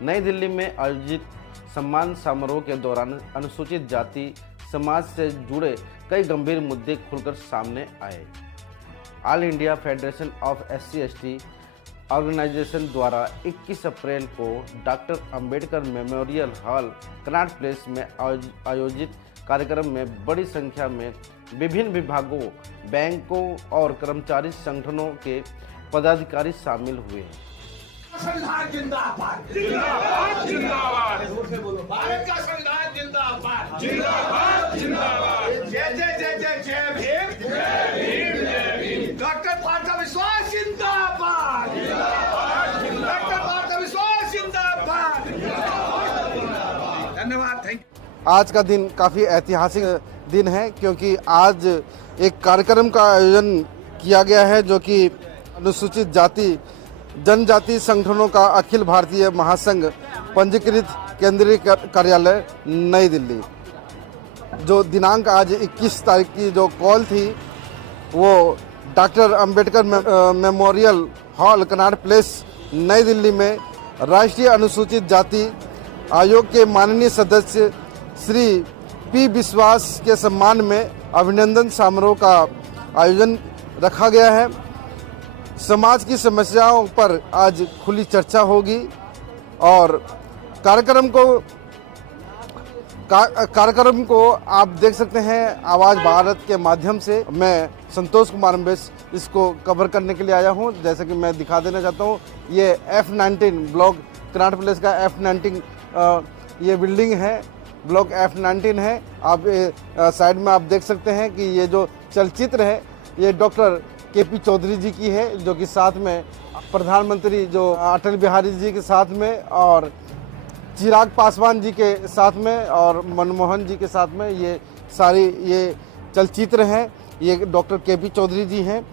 नई दिल्ली में आयोजित सम्मान समारोह के दौरान अनुसूचित जाति समाज से जुड़े कई गंभीर मुद्दे खुलकर सामने आए। All India Federation of SC/ST organisation द्वारा 21 अप्रैल को doctor Ambedkar memorial hall Connaught Place में आयोजित कार्यक्रम में बड़ी संख्या में विभिन्न विभागों, बैंकों और कर्मचारी संगठनों के पदाधिकारी शामिल हुए। संविधान जिंदाबाद जिंदाबाद जिंदाबाद, जोर से बोलो, भारत का संविधान जिंदाबाद जिंदाबाद जिंदाबाद, जय जय जय जय जय भीम जय भीम जय भीम, डॉक्टर पार्थ विश्वास जिंदाबाद जिंदाबाद जिंदाबाद, डॉक्टर पार्थ विश्वास जिंदाबाद जिंदाबाद। धन्यवाद, थैंक यू। आज का दिन काफ़ी ऐतिहासिक दिन है क्योंकि आज एक कार्यक्रम का आयोजन किया गया है जो कि अनुसूचित जाति जनजाति संगठनों का अखिल भारतीय महासंघ पंजीकृत केंद्रीय कार्यालय नई दिल्ली। जो दिनांक आज 21 तारीख की जो कॉल थी वो doctor Ambedkar memorial hall Connaught place नई दिल्ली में राष्ट्रीय अनुसूचित जाति आयोग के माननीय सदस्य श्री पी विश्वास के सम्मान में अभिनंदन समारोह का आयोजन रखा गया है। समाज की समस्याओं पर आज खुली चर्चा होगी और कार्यक्रम को आप देख सकते हैं आवाज़ भारत के माध्यम से। मैं संतोष कुमार अम्बेश इसको कवर करने के लिए आया हूं। जैसे कि मैं दिखा देना चाहता हूं, ये F19 ब्लॉक कनॉट प्लेस का F19 ये बिल्डिंग है, ब्लॉक F19 है। आप साइड में आप देख सकते हैं कि ये जो चलचित्र है ये डॉक्टर KP चौधरी जी की है, जो कि साथ में प्रधानमंत्री जो अटल बिहारी जी के साथ में और चिराग पासवान जी के साथ में और मनमोहन जी के साथ में ये सारी ये चलचित्र हैं। ये डॉक्टर KP चौधरी जी हैं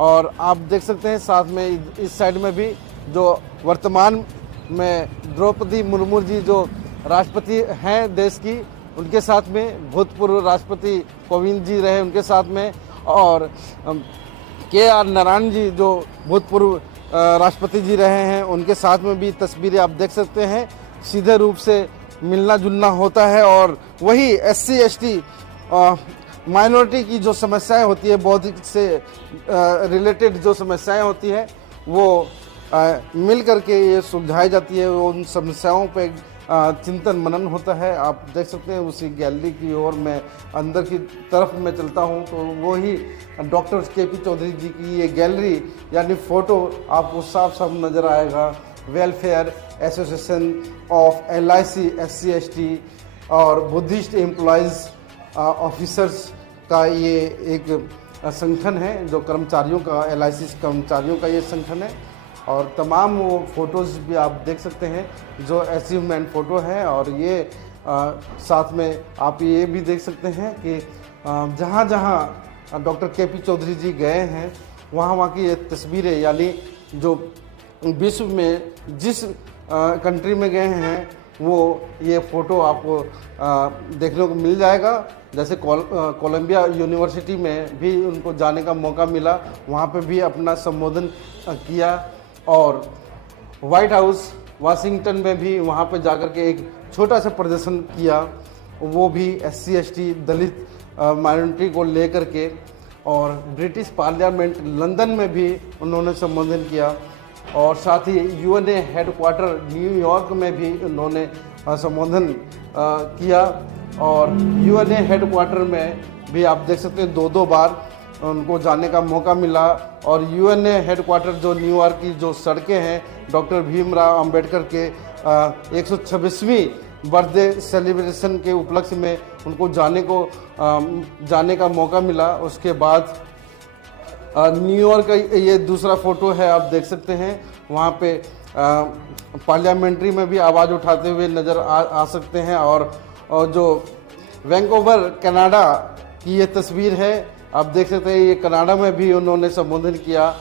और आप देख सकते हैं साथ में इस साइड में भी जो वर्तमान में द्रौपदी मुर्मू जी जो राष्ट्रपति हैं देश की, उनके साथ में भूतपूर्व राष्ट्रपति कोविंद जी रहे उनके साथ में, और KR नारायण जी जो भूतपूर्व राष्ट्रपति जी रहे हैं उनके साथ में भी तस्वीरें आप देख सकते हैं। सीधे रूप से मिलना जुलना होता है और वही SC/ST माइनॉरिटी की जो समस्याएं होती है, बौद्धिक से रिलेटेड जो समस्याएं होती है वो मिल करके ये सुलझाई जाती है। उन समस्याओं पे चिंतन मनन होता है। आप देख सकते हैं उसी गैलरी की ओर मैं अंदर की तरफ में चलता हूं तो वो ही डॉक्टर KP चौधरी जी की ये गैलरी यानी फ़ोटो आपको साफ साफ नज़र आएगा। Welfare association of LIC SC/ST और बुद्धिस्ट एम्प्लॉयज़ ऑफिसर्स का ये एक संगठन है जो कर्मचारियों का LIC कर्मचारियों का ये संगठन है। और तमाम वो फ़ोटोज़ भी आप देख सकते हैं जो अचीवमेंट फ़ोटो है। और ये साथ में आप ये भी देख सकते हैं कि जहाँ जहाँ डॉक्टर KP चौधरी जी गए हैं वहाँ की ये तस्वीरें, यानी जो विश्व में जिस कंट्री में गए हैं वो ये फ़ोटो आपको देखने को मिल जाएगा। जैसे कोलंबिया यूनिवर्सिटी में भी उनको जाने का मौका मिला, वहाँ पे भी अपना संबोधन किया। और वाइट हाउस वाशिंगटन में भी वहाँ पे जाकर के एक छोटा सा प्रदर्शन किया, वो भी SC/ST दलित माइनॉरिटी को लेकर के। और ब्रिटिश पार्लियामेंट लंदन में भी उन्होंने संबोधन किया और साथ ही UNA हेडक्वार्टर न्यूयॉर्क में भी उन्होंने संबोधन किया। और UNA हेडक्वार्टर में भी आप देख सकते हैं 2-2 बार उनको जाने का मौका मिला। और UNA हेडक्वार्टर जो न्यूयॉर्क की जो सड़कें हैं डॉक्टर भीमराव अंबेडकर के 126वीं बर्थडे सेलिब्रेशन के उपलक्ष्य में उनको जाने का मौका मिला। उसके बाद न्यूयॉर्क का ये दूसरा फ़ोटो है, आप देख सकते हैं वहाँ पे पार्लियामेंट्री में भी आवाज़ उठाते हुए नज़र आ सकते हैं। और जो वैंकूवर कनाडा की ये तस्वीर है, आप देख सकते हैं ये कनाडा में भी उन्होंने संबोधन किया।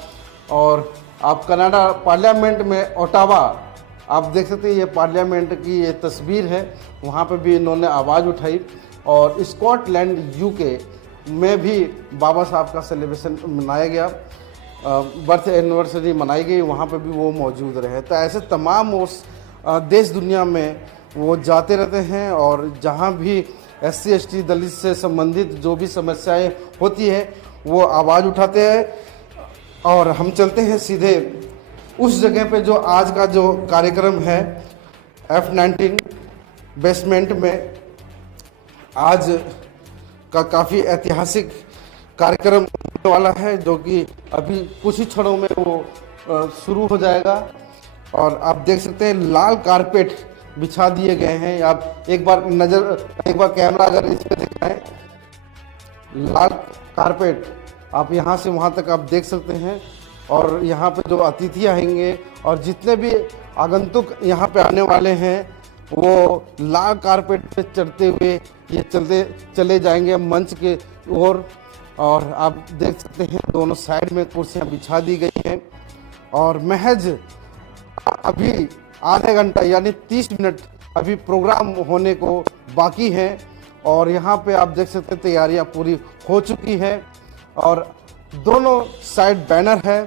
और आप कनाडा पार्लियामेंट में ओटावा आप देख सकते हैं ये पार्लियामेंट की ये तस्वीर है, वहाँ पे भी इन्होंने आवाज़ उठाई। और स्कॉटलैंड UK में भी बाबा साहब का सेलिब्रेशन मनाया गया, बर्थ एनिवर्सरी मनाई गई, वहाँ पे भी वो मौजूद रहे। तो ऐसे तमाम उस देश दुनिया में वो जाते रहते हैं और जहाँ भी SC ST दलित से संबंधित जो भी समस्याएं होती है वो आवाज़ उठाते हैं। और हम चलते हैं सीधे उस जगह पे जो आज का जो कार्यक्रम है F19 बेसमेंट में आज का काफ़ी ऐतिहासिक कार्यक्रम होने वाला है, जो कि अभी कुछ ही क्षणों में वो शुरू हो जाएगा। और आप देख सकते हैं लाल कारपेट बिछा दिए गए हैं। आप एक बार कैमरा अगर इस पे दिखाएं, लाल कारपेट आप यहाँ से वहाँ तक आप देख सकते हैं। और यहाँ पे जो अतिथि आएंगे और जितने भी आगंतुक यहाँ पे आने वाले हैं वो लाल कारपेट पे चढ़ते हुए ये चले जाएंगे मंच के ओर। और आप देख सकते हैं दोनों साइड में कुर्सियाँ बिछा दी गई हैं और महज अभी आधे घंटा यानी 30 मिनट अभी प्रोग्राम होने को बाकी है। और यहाँ पे आप देख सकते हैं तैयारियाँ पूरी हो चुकी है और दोनों साइड बैनर है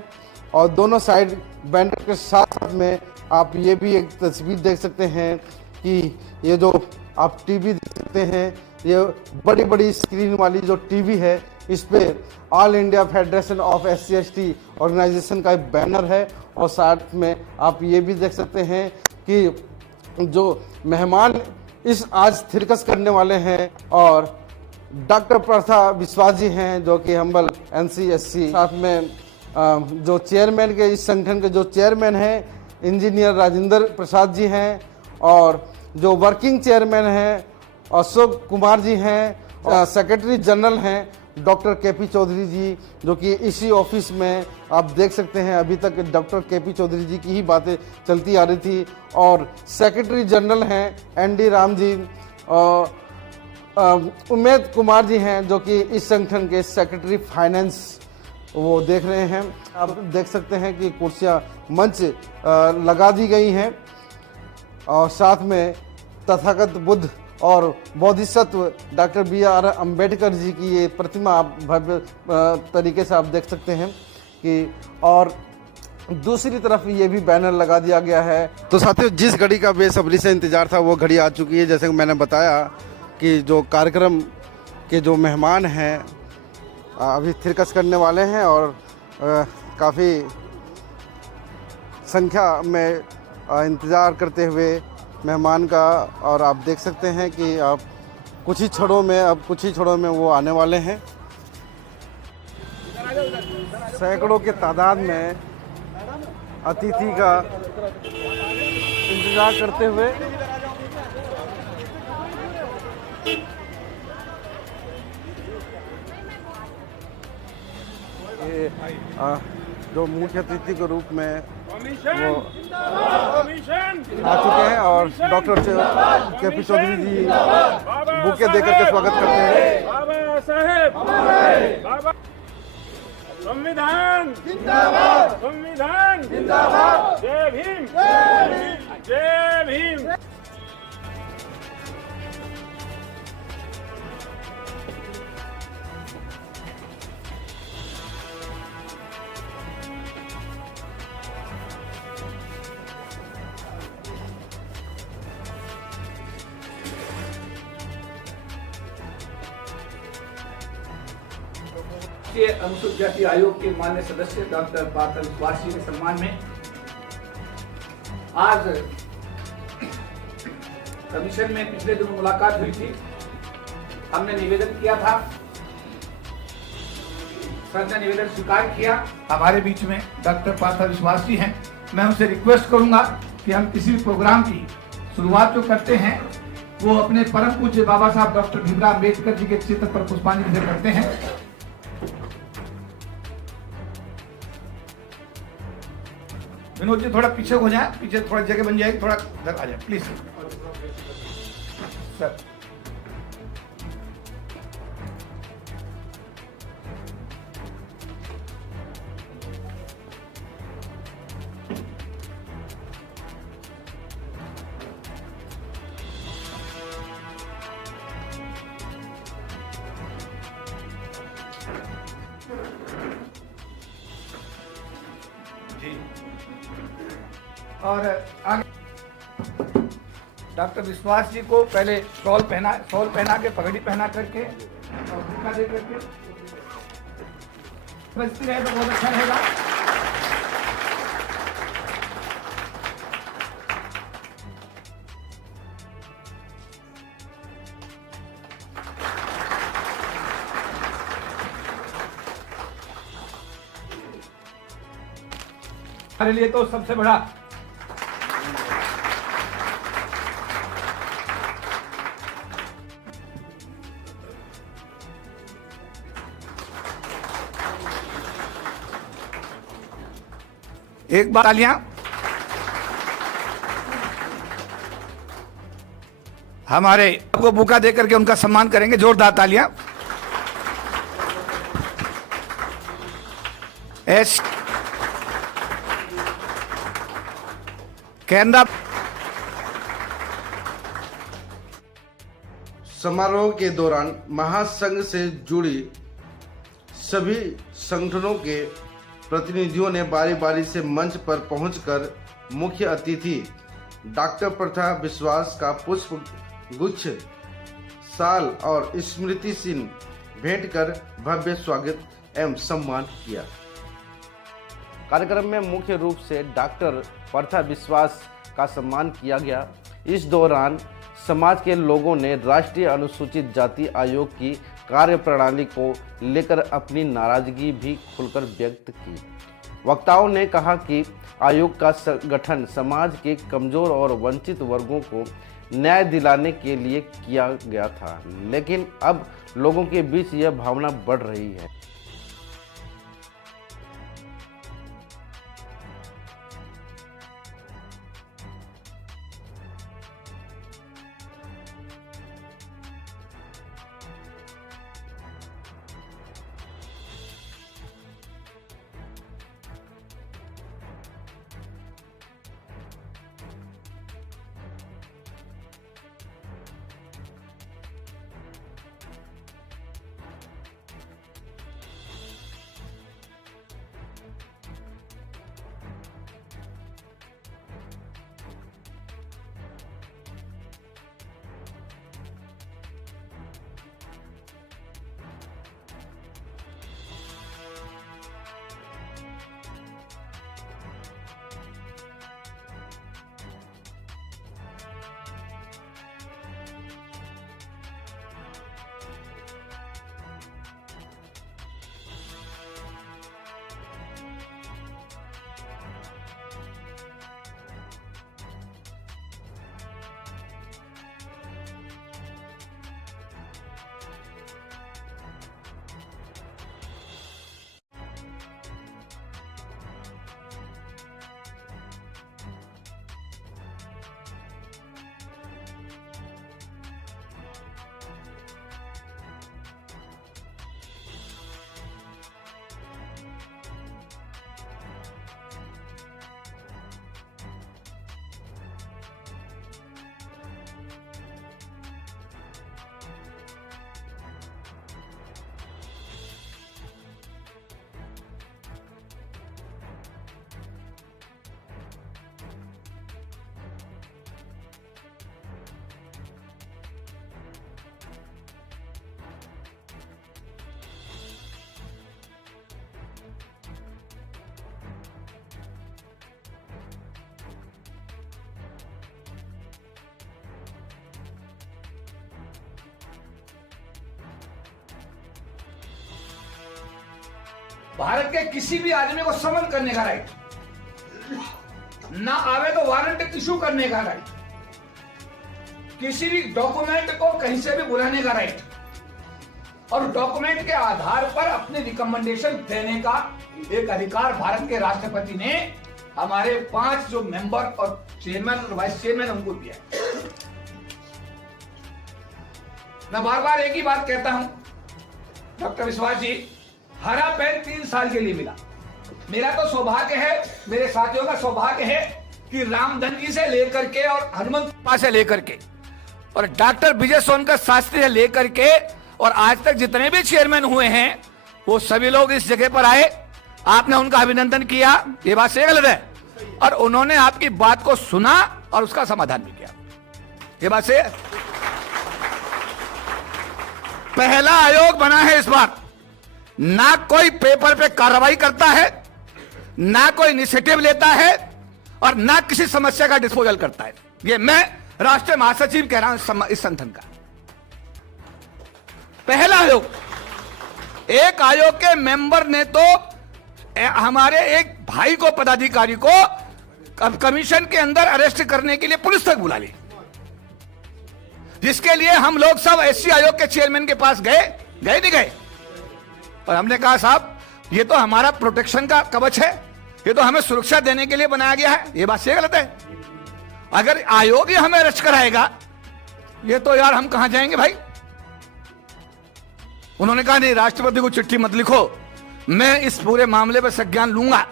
और दोनों साइड बैनर के साथ साथ में आप ये भी एक तस्वीर देख सकते हैं कि ये जो आप टीवी देख सकते हैं, ये बड़ी बड़ी स्क्रीन वाली जो टीवी है इस पे All India Federation of SC ST organisation का एक बैनर है। और साथ में आप ये भी देख सकते हैं कि जो मेहमान इस आज थिरकस करने वाले हैं और डॉक्टर प्रथा विश्वास जी हैं, जो कि हम्बल NC SC, साथ में जो चेयरमैन के इस संगठन के जो चेयरमैन हैं इंजीनियर राजेंद्र प्रसाद जी हैं और जो वर्किंग चेयरमैन हैं अशोक कुमार जी हैं, सेक्रेटरी जनरल हैं डॉक्टर KP चौधरी जी, जो कि इसी ऑफिस में आप देख सकते हैं अभी तक डॉक्टर KP चौधरी जी की ही बातें चलती आ रही थी। और सेक्रेटरी जनरल हैं ND राम जी, उमेद कुमार जी हैं जो कि इस संगठन के सेक्रेटरी फाइनेंस वो देख रहे हैं। आप देख सकते हैं कि कुर्सियां मंच लगा दी गई हैं और साथ में तथागत बुद्ध और बोधिसत्व डॉक्टर BR अम्बेडकर जी की ये प्रतिमा आप भव्य तरीके से आप देख सकते हैं कि, और दूसरी तरफ ये भी बैनर लगा दिया गया है। तो साथियों, जिस घड़ी का बेसब्री से इंतजार था वो घड़ी आ चुकी है। जैसे कि मैंने बताया कि जो कार्यक्रम के जो मेहमान हैं अभी थिरकस करने वाले हैं और काफ़ी संख्या में इंतज़ार करते हुए मेहमान का, और आप देख सकते हैं कि आप कुछ ही क्षणों में वो आने वाले हैं। सैकड़ों के तादाद में अतिथि का इंतज़ार करते हुए ये जो मुख्य अतिथि के रूप में वो आ चुके हैं और डॉक्टर KP चौधरी जी बुके देकर के स्वागत करते हैं। बाबा साहेब, संविधान जिंदाबाद, संविधान जिंदाबाद, जय भीम, जय भीम। अनुसूचित जाति आयोग के माननीय सदस्य डॉक्टर पार्थ विश्वास जी के सम्मान में आज कमीशन में पिछले दिनों मुलाकात हुई थी। हमने निवेदन किया था, सर ने निवेदन स्वीकार किया। हमारे बीच में डॉक्टर पार्थ विश्वास जी हैं। मैं उनसे रिक्वेस्ट करूंगा कि हम किसी भी प्रोग्राम की शुरुआत जो करते हैं वो अपने परम पूज्य बाबा साहब डॉक्टर भीमराव अम्बेडकर जी के चित्र पर पुष्पांजलि से करते हैं। विनोद जी थोड़ा पीछे हो जाए, पीछे थोड़ा जगह बन जाएगी, थोड़ा इधर आ जाए प्लीज सर। और आगे डॉक्टर विश्वास जी को पहले शॉल पहना के, पगड़ी पहना करके और बुका दे करके उपस्थित रहे तो बहुत अच्छा रहेगा। हमारे लिए तो सबसे बड़ा एक बार तालियां हमारे को बुका देकर के उनका सम्मान करेंगे, जोरदार तालियां। एस कैनरा समारोह के दौरान महासंघ से जुड़ी सभी संगठनों के प्रतिनिधियों ने बारी बारी से मंच पर पहुंचकर मुख्य अतिथि डॉक्टर प्रथा विश्वास का पुष्प गुच्छ, शाल और स्मृति चिन्ह भेंट कर भव्य स्वागत एवं सम्मान किया। कार्यक्रम में मुख्य रूप से डॉक्टर प्रथा विश्वास का सम्मान किया गया। इस दौरान समाज के लोगों ने राष्ट्रीय अनुसूचित जाति आयोग की कार्यप्रणाली को लेकर अपनी नाराजगी भी खुलकर व्यक्त की। वक्ताओं ने कहा कि आयोग का गठन समाज के कमजोर और वंचित वर्गों को न्याय दिलाने के लिए किया गया था, लेकिन अब लोगों के बीच यह भावना बढ़ रही है। भारत के किसी भी आदमी को समन करने का राइट, ना आवे तो वारंट इशू करने का राइट, किसी भी डॉक्यूमेंट को कहीं से भी बुलाने का राइट और डॉक्यूमेंट के आधार पर अपनी रिकमेंडेशन देने का एक अधिकार भारत के राष्ट्रपति ने हमारे 5 जो मेंबर और चेयरमैन और वाइस चेयरमैन उनको दिया। मैं बार बार एक ही बात कहता हूं, डॉक्टर विश्वास जी, हरा पेन 3 साल के लिए मिला। मेरा तो सौभाग्य है, मेरे साथियों का सौभाग्य है कि रामधनजी से लेकर के और हनुमंत से लेकर के और डॉक्टर विजय सोनकर शास्त्री से लेकर के और आज तक जितने भी चेयरमैन हुए हैं वो सभी लोग इस जगह पर आए, आपने उनका अभिनंदन किया, ये बात सही गलत है, और उन्होंने आपकी बात को सुना और उसका समाधान भी किया। ये बात से पहला आयोग बना है इस बार, ना कोई पेपर पे कार्रवाई करता है, ना कोई इनिशिएटिव लेता है और ना किसी समस्या का डिस्पोजल करता है। ये मैं राष्ट्रीय महासचिव कह रहा हूं इस संगठन का। पहला आयोग, एक आयोग के मेंबर ने तो हमारे एक भाई को, पदाधिकारी को कमीशन के अंदर अरेस्ट करने के लिए पुलिस तक बुला ली, जिसके लिए हम लोग सब एससी आयोग के चेयरमैन के पास गए नहीं गए, और हमने कहा साहब ये तो हमारा प्रोटेक्शन का कवच है, ये तो हमें सुरक्षा देने के लिए बनाया गया है, ये बात से गलत है। अगर आयोग ही हमें अरेस्ट कराएगा ये तो यार हम कहां जाएंगे भाई। उन्होंने कहा नहीं, राष्ट्रपति को चिट्ठी मत लिखो, मैं इस पूरे मामले पर संज्ञान लूंगा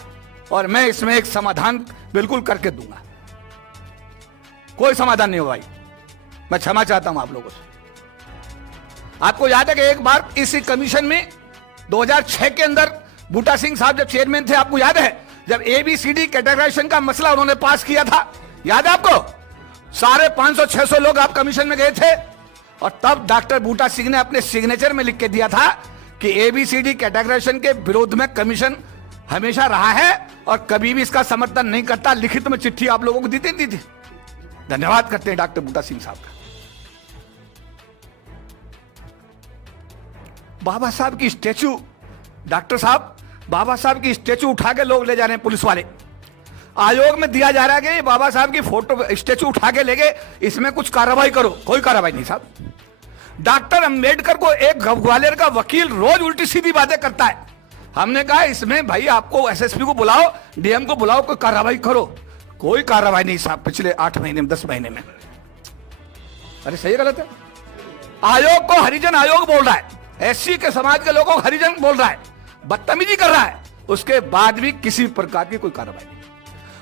और मैं इसमें एक समाधान बिल्कुल करके दूंगा। कोई समाधान नहीं होगा भाई, मैं क्षमा चाहता हूं आप लोगों से। आपको याद है कि एक बार इसी कमीशन में 2006 के अंदर बूटा सिंह साहब जब चेयरमैन थे, आपको याद है, जब ABCD कैटेगराइजेशन का मसला उन्होंने पास किया था, याद है आपको? सारे 500-600 लोग आप कमीशन में गए थे और तब डॉक्टर बूटा सिंह ने अपने सिग्नेचर में लिख के दिया था कि ABCD कैटेगराइजेशन के विरोध में कमीशन हमेशा रहा है और कभी भी इसका समर्थन नहीं करता। लिखित में चिट्ठी आप लोगों को दी थी। धन्यवाद करते हैं डॉक्टर बूटा सिंह साहब का। बाबा साहब की स्टैचू, डॉक्टर साहब बाबा साहब की स्टैचू उठा के लोग ले जा रहे हैं, पुलिस वाले। आयोग में दिया जा रहा है कि बाबा साहब की फोटो स्टैचू उठा के ले गए, इसमें कुछ कार्रवाई करो। कोई कार्रवाई नहीं साहब। डॉक्टर अंबेडकर को एक ग्वालियर का वकील रोज उल्टी सीधी बातें करता है। हमने कहा इसमें भाई आपको SSP को बुलाओ, DM को बुलाओ, कोई कार्रवाई करो। कोई कार्रवाई नहीं साहब पिछले 8 महीने में, 10 महीने में। अरे सही गलत है? आयोग को हरिजन आयोग बोल रहा है, SC के समाज के लोगों को हरिजन बोल रहा है, बदतमीजी कर रहा है, उसके बाद भी किसी प्रकार की कोई कार्रवाई नहीं।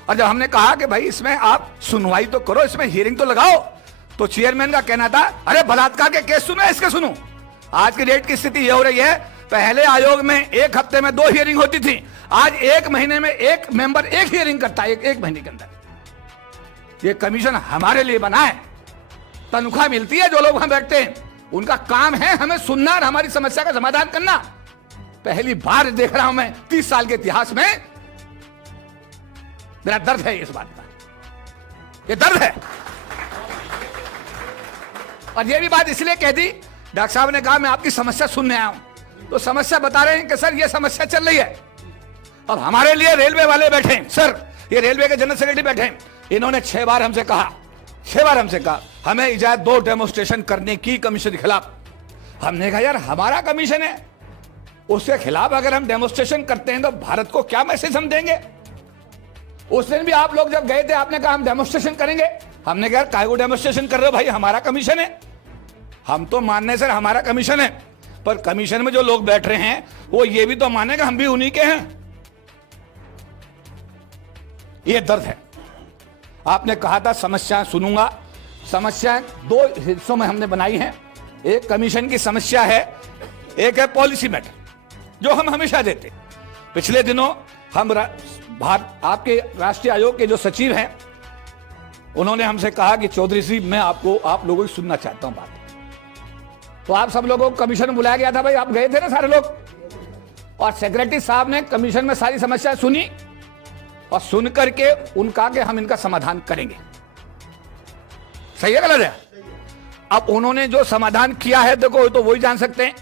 और जब हमने कहा कि भाई इसमें आप सुनवाई तो करो, इसमें हियरिंग तो लगाओ, तो चेयरमैन का कहना था अरे बलात्कार के केस सुनो, इसके सुनो। आज की डेट की स्थिति यह हो रही है, पहले आयोग में एक हफ्ते में 2 हियरिंग होती थी, आज 1 महीने में एक मेंबर 1 हियरिंग करता है, एक महीने के अंदर। ये कमीशन हमारे लिए बना है, तनख्वाह मिलती है जो लोग वहां बैठते हैं, उनका काम है हमें सुनना और हमारी समस्या का समाधान करना। पहली बार देख रहा हूं मैं 30 साल के इतिहास में, मेरा दर्द है इस बात का, ये दर्द है। और ये भी बात इसलिए कह दी, डॉक्टर साहब ने कहा मैं आपकी समस्या सुनने आया हूं, तो समस्या बता रहे हैं कि सर ये समस्या चल रही है। अब हमारे लिए रेलवे वाले बैठे हैं, सर ये रेलवे के जनरल सेक्रेटरी बैठे हैं, इन्होंने 6 बार हमसे कहा, 6 बार हमसे कहा हमें इजाजत दो डेमोन्स्ट्रेशन करने की कमीशन के खिलाफ। हमने कहा यार हमारा कमीशन है, उसके खिलाफ अगर हम डेमोन्स्ट्रेशन करते हैं तो भारत को क्या मैसेज हम देंगे। उस दिन भी आप लोग जब गए थे आपने कहा हम डेमोन्स्ट्रेशन करेंगे, हमने कहा काय को डेमोन्स्ट्रेशन कर रहे हो भाई, हमारा कमीशन है। हम तो मानने सर हमारा कमीशन है, पर कमीशन में जो लोग बैठ रहे हैं वो ये भी तो मानेगा हम भी उन्हीं के हैं। ये दर्द है। आपने कहा था समस्याएं सुनूंगा, समस्याएं 2 हिस्सों में हमने बनाई हैं। एक कमीशन की समस्या है, एक है पॉलिसी मैटर जो हम हमेशा देते। पिछले दिनों हम आपके राष्ट्रीय आयोग के जो सचिव हैं उन्होंने हमसे कहा कि चौधरी जी मैं आप लोगों की सुनना चाहता हूं बात। तो आप सब लोगों को कमीशन बुलाया गया था भाई, आप गए थे ना सारे लोग, और सेक्रेटरी साहब ने कमीशन में सारी समस्याएं सुनी और सुन करके उनका कि हम इनका समाधान करेंगे। सही है गलत है? अब उन्होंने जो समाधान किया है देखो तो वही जान सकते हैं,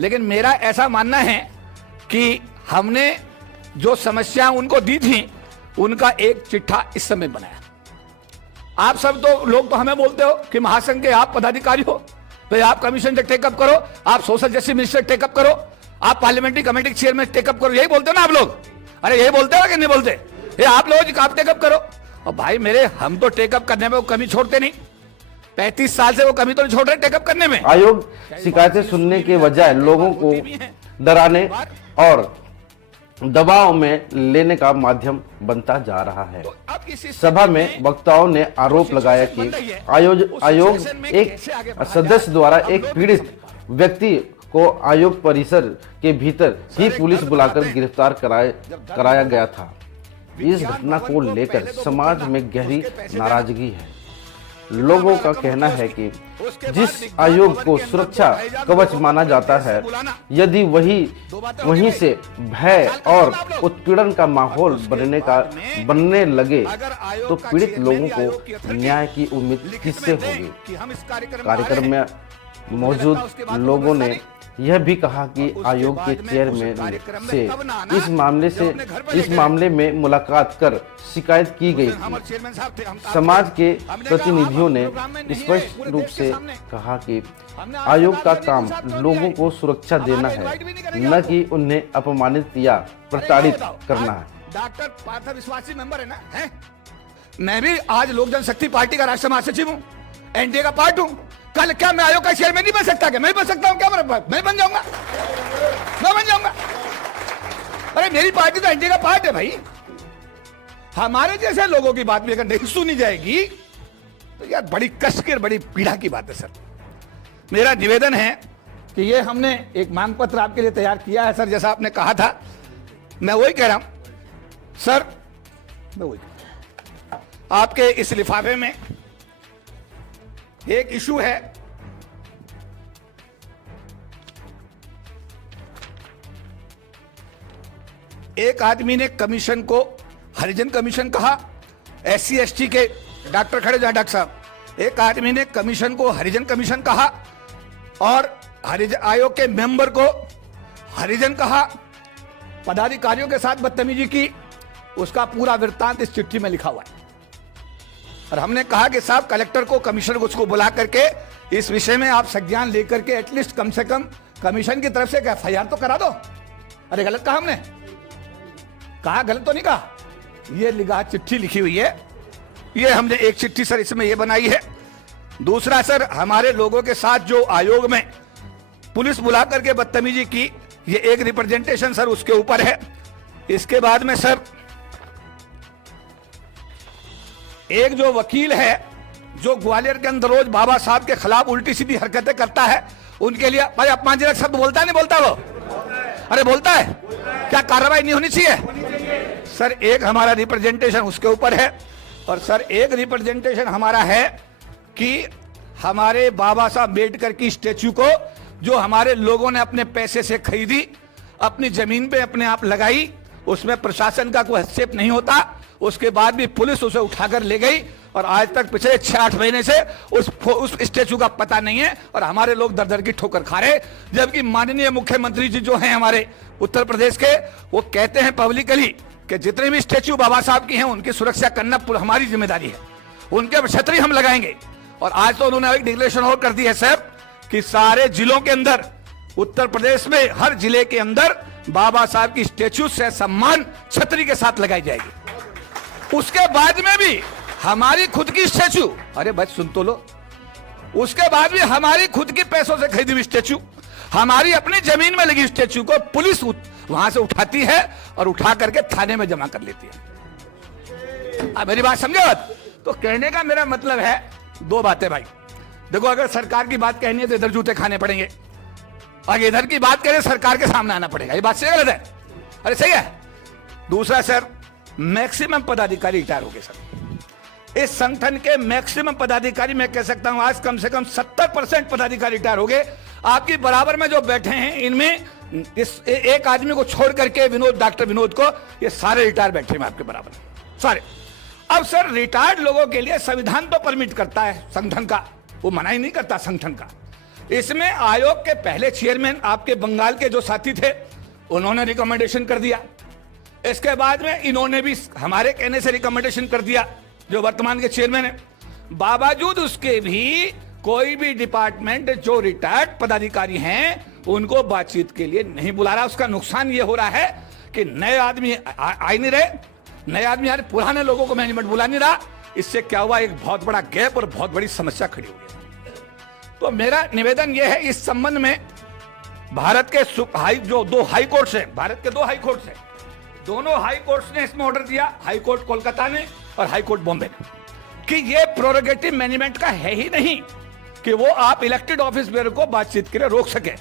लेकिन मेरा ऐसा मानना है कि हमने जो समस्या उनको दी थी उनका एक चिट्ठा इस समय बनाया। आप सब तो लोग तो हमें बोलते हो कि महासंघ के आप पदाधिकारी हो, तो आप कमीशन टेकअप करो, आप सोशल जस्टिस मिनिस्टर टेकअप करो, आप पार्लियामेंट्री कमेटी के चेयरमैन टेकअप करो, यही बोलते हो ना आप लोग? अरे यही बोलते हो कि नहीं बोलते? ये आप लोग आप टेकअप करो। और भाई मेरे हम तो टेकअप करने में वो कमी छोड़ते नहीं, 35 साल से वो कमी तो नहीं छोड़ रहे टेकअप करने में। आयोग शिकायतें सुनने के बजाय लोगों को डराने और दबाव में लेने का माध्यम बनता जा रहा है। सभा में वक्ताओं ने आरोप लगाया कि आयोग एक सदस्य द्वारा एक पीड़ित व्यक्ति को आयोग परिसर के भीतर ही पुलिस बुलाकर गिरफ्तार कराया गया था। इस घटना को लेकर समाज में गहरी नाराजगी है। लोगों का कहना है कि जिस आयोग को सुरक्षा कवच माना जाता है, यदि वहीं से भय और उत्पीड़न का माहौल बनने लगे तो पीड़ित लोगों को न्याय की उम्मीद किससे होगी। कार्यक्रम में मौजूद लोगों ने यह भी कहा कि आयोग के चेयरमैन से इस मामले में मुलाकात कर शिकायत की गई थी। समाज के प्रतिनिधियों ने स्पष्ट रूप से कहा कि आयोग का काम लोगों को सुरक्षा देना है, न कि उन्हें अपमानित या प्रताड़ित करना है। डॉक्टर पार्थ विश्वासी मेंबर है ना, है? मैं भी आज लोक जनशक्ति पार्टी का राष्ट्रीय महासचिव हूँ, एनडीए का पार्ट हूँ। कल क्या मैं आयोग का चेयरमैन नहीं बन सकता? क्या मैं बन सकता हूँ? क्या मैं बन जाऊंगा? अरे मेरी पार्टी तो एनडीए का पार्ट है भाई। हमारे जैसे लोगों की बात भी अगर नहीं सुनी जाएगी तो यार बड़ी कष्ट की, बड़ी पीड़ा की बात है सर। मेरा निवेदन है कि ये हमने एक मांग पत्र आपके लिए तैयार किया है सर, जैसा आपने कहा था। मैं वही कह रहा हूं सर, आपके इस लिफाफे में एक इशू है, एक आदमी ने कमीशन को हरिजन कमीशन कहा, एससी एसटी के डॉक्टर खड़े जहां डॉक्टर साहब, एक आदमी ने कमीशन को हरिजन कमीशन कहा और हरिजन आयोग के मेंबर को हरिजन कहा, पदाधिकारियों के साथ बदतमीजी की। उसका पूरा वृत्तांत इस चिट्ठी में लिखा हुआ है और हमने कहा कि साहब कलेक्टर को, कमिश्नर को उसको बुला करके इस विषय में आप संज्ञान लेकर के एटलीस्ट कम से कम कमीशन की तरफ से एफआईआर तो करा दो। अरे गलत कहा हमने? कहा गलत तो नहीं कहा? ये लिखा चिट्ठी लिखी हुई है, ये हमने एक चिट्ठी सर इसमें ये बनाई है। दूसरा सर, हमारे लोगों के साथ जो आयोग में पुलिस बुला करके बदतमीजी की, ये एक रिप्रेजेंटेशन सर उसके ऊपर है। इसके बाद में सर एक जो वकील है जो ग्वालियर के अंदर रोज बाबा साहब के खिलाफ उल्टी सीधी हरकतें करता है, उनके लिए भाई अपमानजनक शब्द बोलता है नहीं बोलता? वो अरे बोलता है, क्या कार्रवाई नहीं होनी चाहिए? सर एक हमारा रिप्रेजेंटेशन उसके ऊपर है और सर एक रिप्रेजेंटेशन हमारा है कि हमारे बाबा साहब अम्बेडकर की स्टैच्यू को जो हमारे लोगों ने अपने पैसे से खरीदी, अपनी जमीन पे अपने आप लगाई, उसमें प्रशासन का कोई हस्तक्षेप नहीं होता, उसके बाद भी पुलिस उसे उठाकर ले गई और आज तक पिछले 6-8 महीने से उस स्टैच्यू का पता नहीं है और हमारे लोग दर दर की ठोकर खा रहे। जबकि माननीय मुख्यमंत्री जी जो हैं हमारे उत्तर प्रदेश के, वो कहते हैं पब्लिकली कि जितने भी स्टैच्यू बाबा साहब की हैं उनकी सुरक्षा करना हमारी जिम्मेदारी है, उनके छतरी हम लगाएंगे। और आज तो उन्होंने एक डिक्लेरेशन और कर दी है साहब कि सारे जिलों के अंदर, उत्तर प्रदेश में हर जिले के अंदर बाबा साहब की स्टैच्यू से सम्मान छतरी के साथ लगाई जाएगी। उसके बाद में भी हमारी खुद की स्टैच्यू, अरे बस सुन तो लो, उसके बाद भी हमारी खुद की पैसों से खरीदी हुई स्टैच्यू, हमारी अपनी जमीन में लगी स्टैच्यू को पुलिस वहां से उठाती है और उठा करके थाने में जमा कर लेती है। अब मेरी बात समझे बात? तो कहने का मेरा मतलब है दो बातें भाई। देखो, अगर सरकार की बात कहनी है तो इधर जूते खाने पड़ेंगे, अगर इधर की बात करें सरकार के सामने आना पड़ेगा। ये बात सही गलत है? अरे सही है। दूसरा सर, मैक्सिमम पदाधिकारी रिटायर हो गए सर। इस संगठन के मैक्सिमम पदाधिकारी, मैं कह सकता हूं आज कम से कम 70% पदाधिकारी रिटायर हो गए। आपकी बराबर में जो बैठे हैं इनमें इस एक आदमी को छोड़ करके विनोद, डॉक्टर विनोद को, ये सारे रिटायर बैठे हैं आपके बराबर सारे। अब सर रिटायर्ड लोगों के लिए संविधान तो परमिट करता है संगठन का, वो मना ही नहीं करता संगठन का। इसमें आयोग के पहले चेयरमैन आपके बंगाल के जो साथी थे उन्होंने रिकमेंडेशन कर दिया, इसके बाद में इन्होंने भी हमारे कहने से रिकमेंडेशन कर दिया जो वर्तमान के चेयरमैन है। बावजूद उसके भी कोई भी डिपार्टमेंट जो रिटायर्ड पदाधिकारी हैं उनको बातचीत के लिए नहीं बुला रहा। उसका नुकसान ये हो रहा है कि नए आदमी आ नहीं रहे, नए आदमी आ रहे, पुराने लोगों को मैनेजमेंट बुला नहीं रहा। इससे क्या हुआ, एक बहुत बड़ा गैप और बहुत बड़ी समस्या खड़ी हो गई। तो मेरा निवेदन यह है इस संबंध में, भारत के जो दो हाई कोर्ट्स हैं, भारत के 2 हाई कोर्ट्स हैं, दोनों हाई कोर्ट्स ने इसमें ऑर्डर दिया, हाई कोर्ट कोलकाता ने और हाई कोर्ट बॉम्बे ने, कि ये प्रोरोगेटिव मैनेजमेंट का है ही नहीं कि वो आप इलेक्टेड ऑफिस बेयर को बातचीत के लिए रोक सके।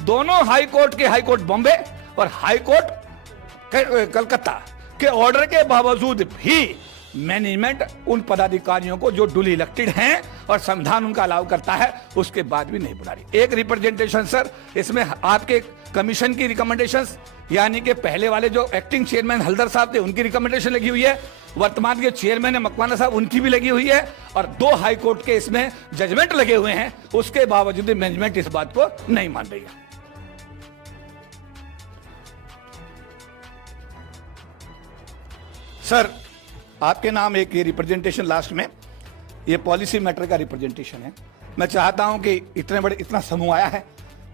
दोनों हाई कोर्ट के, हाई कोर्ट बॉम्बे और हाई कोर्ट कलकत्ता के ऑर्डर के बावजूद भी मैनेजमेंट उन पदाधिकारियों को जो डुली इलेक्टेड हैं और संविधान उनका अलाउ करता है उसके बाद भी नहीं बुला रही। एक रिप्रेजेंटेशन सर, इसमें आपके कमीशन की रिकमेंडेशंस, यानी कि पहले वाले जो एक्टिंग चेयरमैन हल्दर साहब थे उनकी रिकमेंडेशन लगी हुई है, वर्तमान के चेयरमैन है मकवाना साहब उनकी भी लगी हुई है, और 2 हाई कोर्ट के इसमें जजमेंट लगे हुए हैं। उसके बावजूद मैनेजमेंट इस बात को नहीं मान रही है। सर, आपके नाम एक ये रिप्रेजेंटेशन लास्ट में, ये पॉलिसी मैटर का रिप्रेजेंटेशन है। मैं चाहता हूं कि इतना समूह आया है,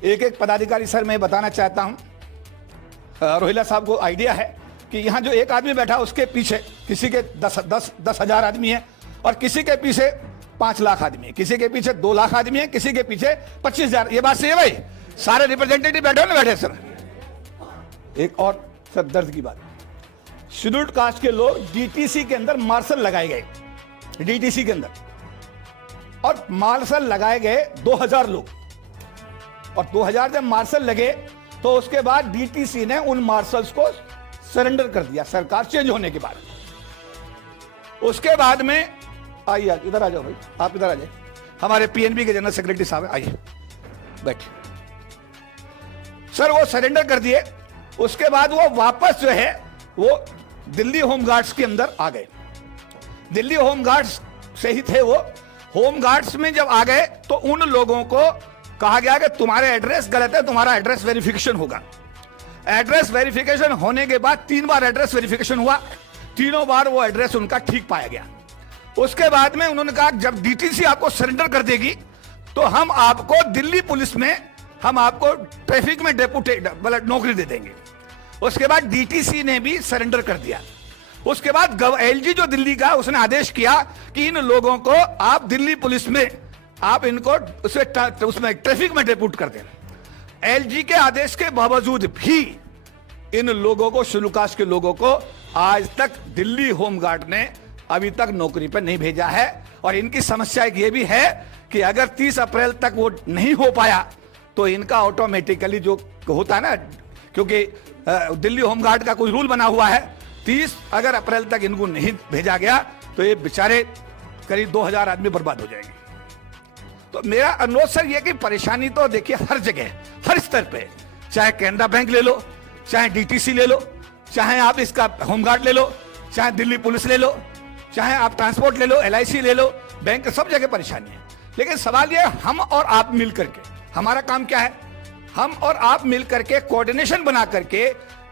एक एक पदाधिकारी सर मैं बताना चाहता हूं। रोहिला साहब को आइडिया है कि यहाँ जो एक आदमी बैठा उसके पीछे किसी के 10,000 आदमी है, और किसी के पीछे 5 लाख आदमी है, किसी के पीछे 2 लाख आदमी है, किसी के पीछे 25,000। ये बात सही है भाई? सारे रिप्रेजेंटेटिव बैठे हो ना? बैठे सर। एक और सर दर्द की बात, शेड्यूल्ड कास्ट के लोग डीटीसी के अंदर मार्शल लगाए गए, डीटीसी के अंदर, और मार्शल लगाए गए 2000 लोग, और 2000 जब मार्शल लगे तो उसके बाद डीटीसी ने उन मार्शल्स को सरेंडर कर दिया सरकार चेंज होने के बाद। उसके बाद में आइए इधर आ जाओ भाई, आप इधर आ जाए, हमारे पीएनबी के जनरल सेक्रेटरी साहब आइए बैठिए। सर वो सरेंडर कर दिए, उसके बाद वो वापस जो है वो दिल्ली होमगार्ड्स के अंदर आ गए। दिल्ली होमगार्ड्स से ही थे वो। होमगार्ड्स में जब आ गए तो उन लोगों को कहा गया कि तुम्हारे एड्रेस गलत है, तुम्हारा एड्रेस वेरिफिकेशन होगा। एड्रेस वेरिफिकेशन होने के बाद 3 बार एड्रेस वेरिफिकेशन हुआ, तीनों बार वो एड्रेस उनका ठीक पाया गया। उसके बाद में उन्होंने कहा जब डीटीसी आपको सरेंडर कर देगी तो हम आपको दिल्ली पुलिस में, हम आपको ट्रैफिक में डेपुटेड मतलब नौकरी दे देंगे। उसके बाद डीटीसी ने भी सरेंडर कर दिया। उसके बाद एलजी जो दिल्ली का, उसने आदेश किया कि इन लोगों को आप दिल्ली पुलिस में आप इनको उसमें ट्रैफिक में डेप्यूट कर देना। एलजी के आदेश के बावजूद भी इन लोगों को, शेड्यूल्ड कास्ट के लोगों को आज तक दिल्ली होमगार्ड ने अभी तक नौकरी पर नहीं भेजा है। और इनकी समस्या ये भी है कि अगर 30 अप्रैल तक वो नहीं हो पाया तो इनका ऑटोमेटिकली जो होता है ना, क्योंकि दिल्ली होमगार्ड का कोई रूल बना हुआ है, 30 अगर अप्रैल तक इनको नहीं भेजा गया तो ये बेचारे करीब 2000 आदमी बर्बाद हो जाएंगे। तो मेरा अनुरोध सर ये कि परेशानी तो देखिए हर जगह, हर स्तर पे, चाहे कैनरा बैंक ले लो, चाहे डीटीसी ले लो, चाहे आप इसका होमगार्ड ले लो, चाहे दिल्ली पुलिस ले लो, चाहे आप ट्रांसपोर्ट ले लो, LIC ले लो, बैंक, सब जगह परेशानी है। लेकिन सवाल ये, हम और आप मिल करके, हमारा काम क्या है, हम और आप मिल करके कोऑर्डिनेशन बना करके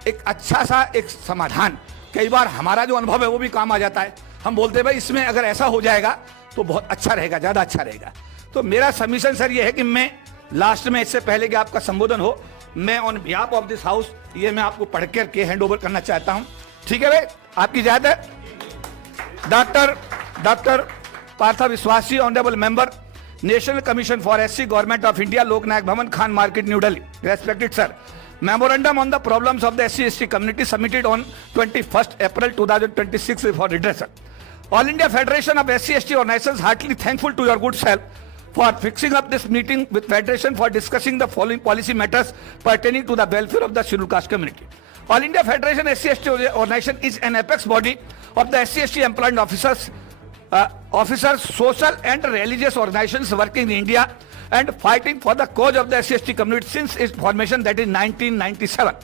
एक अच्छा सा एक समाधान, कई बार हमारा जो अनुभव है वो भी काम आ जाता है। हम बोलते हैं भाई इसमें अगर ऐसा हो जाएगा तो बहुत अच्छा रहेगा, ज्यादा अच्छा रहेगा। तो मेरा सबमिशन सर ये है कि मैं लास्ट में, इससे पहले कि आपका संबोधन हो, मैं on behalf of this house ये मैं आपको पढ़ करके हैंड ओवर करना चाहता हूं। ठीक है भाई, आपकी इजाजत है? Doctor Partha Vishwasi, honourable member, national commission for SC, government of India, Loknayak Bhavan, Khan market, New Delhi. Respected sir, memorandum on the problems of the SC/ST community submitted on 21st April 2026 for redressal. All India Federation of SC/ST organizations heartily thankful to your good self for fixing up this meeting with Federation for discussing the following policy matters pertaining to the welfare of the scheduled caste community. All India Federation SC/ST organization is an apex body of the SC/ST employed officers, social and religious organizations working in India and fighting for the cause of the SC/ST community since its formation, that is 1997.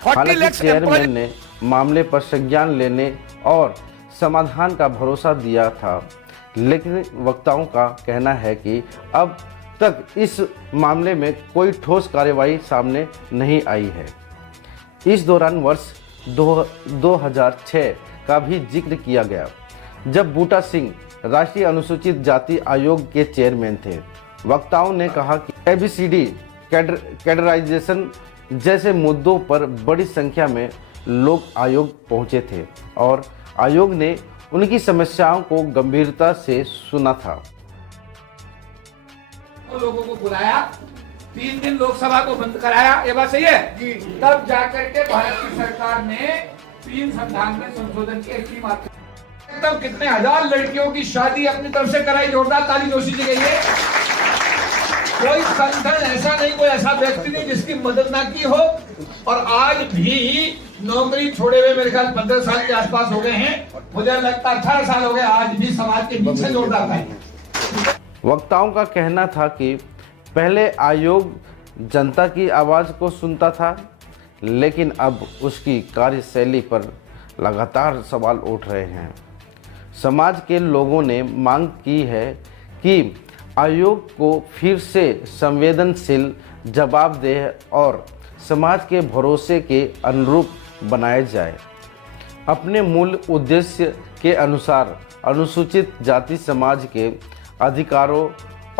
40 हालांकि lakhs chairman ने मामले पर संज्ञान लेने और समाधान का भरोसा दिया था, लेकिन वक्ताओं का कहना है कि अब तक इस मामले में कोई ठोस कार्रवाई सामने नहीं आई है। इस दौरान वर्ष 2006 का भी जिक्र किया गया, जब बूटा सिंह राष्ट्रीय अनुसूचित जाति आयोग के चेयरमैन थे। वक्ताओं ने कहा कि ABCD कैडराइजेशन जैसे मुद्दों पर बड़ी संख्या में लोग आयोग पहुंचे थे और आयोग ने उनकी समस्याओं को गंभीरता से सुना था। लोगों को बुलाया, 3 दिन लोकसभा को बंद कराया, ये बात सही है? तब जाकर के भारत की सरकार ने 3 संविधान में संशोधन की स्कीम आती, तब कितने हजार लड़कियों की शादी अपनी तरफ से कराई। जोरदार ताली जोशी जी गई है। कोई संगठन ऐसा नहीं, कोई ऐसा व्यक्ति नहीं जिसकी मदद ना की हो। और आज भी नौकरी छोड़े हुए मेरे ख्याल 15 साल के आसपास हो गए हैं, मुझे लगता 18 साल हो गए, आज भी समाज के बीच से जोरदार है। वक्ताओं का कहना था कि पहले आयोग जनता की आवाज़ को सुनता था, लेकिन अब उसकी कार्यशैली पर लगातार सवाल उठ रहे हैं। समाज के लोगों ने मांग की है कि आयोग को फिर से संवेदनशील, जवाबदेह और समाज के भरोसे के अनुरूप बनाया जाए। अपने मूल उद्देश्य के अनुसार अनुसूचित जाति समाज के अधिकारों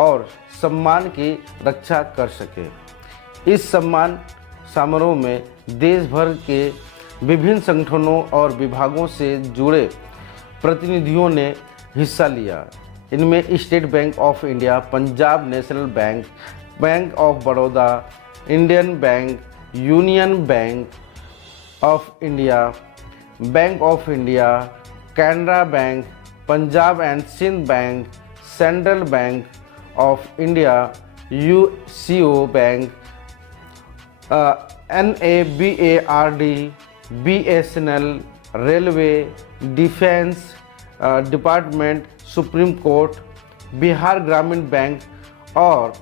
और सम्मान की रक्षा कर सके। इस सम्मान समारोह में देश भर के विभिन्न संगठनों और विभागों से जुड़े प्रतिनिधियों ने हिस्सा लिया। इनमें State Bank of India, Punjab National Bank, Bank of Baroda, Indian Bank, Union Bank of India, Bank of India, Canara Bank, Punjab and Sind Bank, Central Bank of India, UCO Bank, NABARD, BSNL, railway, defence department, Supreme Court, Bihar Gramin Bank और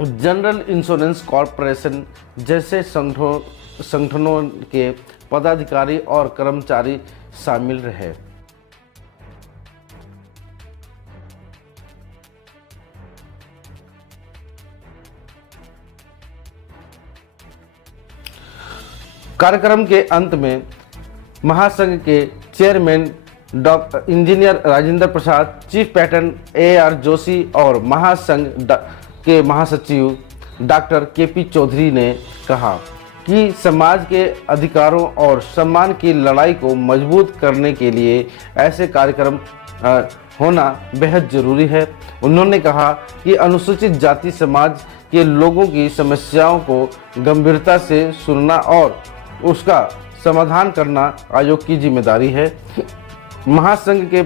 general insurance corporation जैसे संगठनों के पदाधिकारी और कर्मचारी शामिल रहे। कार्यक्रम के अंत में महासंघ के chairman doctor engineer Rajendra Prasad, chief pattern AR Joshi और महासंघ के महासचिव डॉक्टर KP चौधरी ने कहा कि समाज के अधिकारों और सम्मान की लड़ाई को मजबूत करने के लिए ऐसे कार्यक्रम होना बेहद ज़रूरी है। उन्होंने कहा कि अनुसूचित जाति समाज के लोगों की समस्याओं को गंभीरता से सुनना और उसका समाधान करना आयोग की जिम्मेदारी है। महासंघ के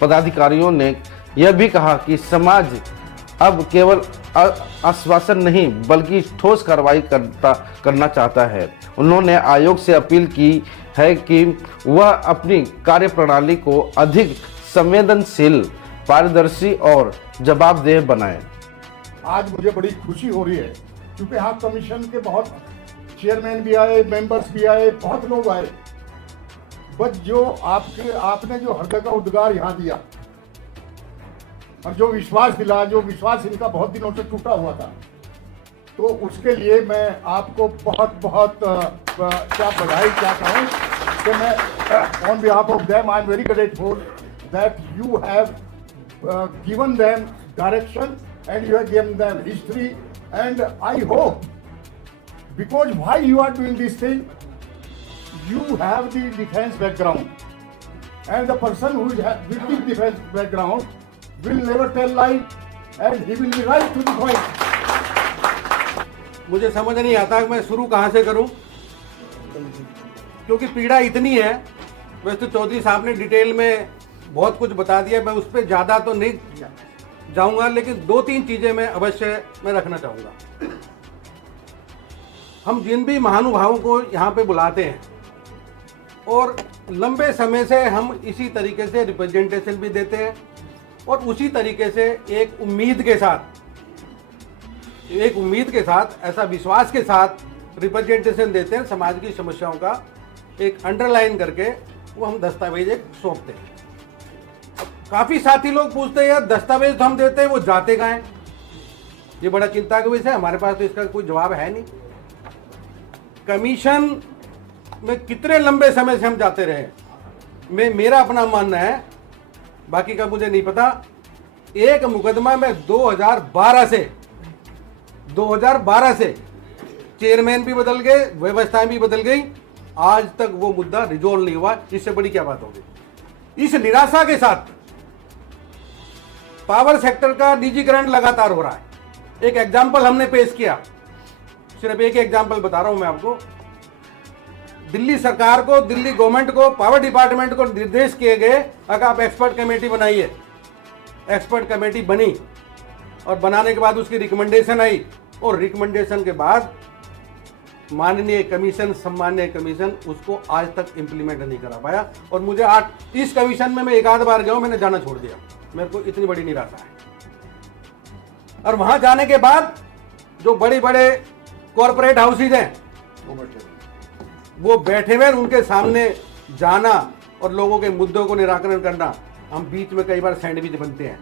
पदाधिकारियों ने यह भी कहा कि समाज अब केवल आश्वासन नहीं बल्कि ठोस कार्रवाई करना चाहता है। उन्होंने आयोग से अपील की है कि वह अपनी कार्यप्रणाली को अधिक संवेदनशील, पारदर्शी और जवाबदेह बनाए। आज मुझे बड़ी खुशी हो रही है क्योंकि यहाँ कमीशन के बहुत चेयरमैन भी आए, मेंबर्स भी आए, बहुत लोग आए। बस जो आपने जो हृदय का उद्गार यहाँ दिया और जो विश्वास दिला, जो विश्वास इनका बहुत दिनों से टूटा हुआ था, तो उसके लिए मैं आपको बहुत बहुत क्या बधाई चाहता हूँ कि मैं on behalf of them I am very grateful that you have given them direction and you have given them history, and I hope, because why you are doing this thing, you have the defense background, and the person who is with the defense background will never tell lie and he will be right to the point. मुझे समझ नहीं आता कि मैं शुरू कहाँ से करूं, क्योंकि पीड़ा इतनी है। वैसे तो चौधरी साहब ने डिटेल में बहुत कुछ बता दिया, मैं उस पर ज़्यादा तो नहीं जाऊंगा, लेकिन 2-3 चीज़ें मैं अवश्य रखना चाहूँगा। हम जिन भी महानुभावों को यहाँ पे बुलाते हैं और लंबे समय से हम इसी तरीके से रिप्रेजेंटेशन भी देते हैं और उसी तरीके से एक उम्मीद के साथ ऐसा विश्वास के साथ रिप्रेजेंटेशन देते हैं, समाज की समस्याओं का एक अंडरलाइन करके वो हम दस्तावेज एक सौंपते हैं। काफ़ी साथी लोग पूछते हैं यार दस्तावेज तो हम देते हैं, वो जाते कहाँ हैं? ये बड़ा चिंता का विषय है। हमारे पास तो इसका कोई जवाब है नहीं। कमीशन में कितने लंबे समय से हम जाते रहे, मेरा अपना मानना है, बाकी का मुझे नहीं पता। एक मुकदमा में 2012 से चेयरमैन भी बदल गए, व्यवस्थाएं भी बदल गई, आज तक वो मुद्दा रिजोल्व नहीं हुआ। इससे बड़ी क्या बात होगी? इस निराशा के साथ पावर सेक्टर का निजीकरण लगातार हो रहा है। एक एग्जाम्पल हमने पेश किया, सिर्फ एक एग्जाम्पल बता रहा हूं मैं आपको। दिल्ली सरकार को, दिल्ली गवर्नमेंट को, पावर डिपार्टमेंट को निर्देश किए गए अगर आप एक्सपर्ट कमेटी बनाइए। एक्सपर्ट कमेटी बनी, और बनाने के बाद उसकी रिकमेंडेशन आई और रिकमेंडेशन के बाद माननीय कमीशन, सम्मानीय कमीशन उसको आज तक इम्प्लीमेंट नहीं करा पाया। और मुझे इस कमीशन में मैं एक आध बार गया हूं, मैंने जाना छोड़ दिया। मेरे को इतनी बड़ी निराशा है। और वहां जाने के बाद जो बड़े बड़े कॉरपोरेट हाउसेज हैं वो बैठे हुए, उनके सामने जाना और लोगों के मुद्दों को निराकरण करना, हम बीच में कई बार सैंडविच बनते हैं।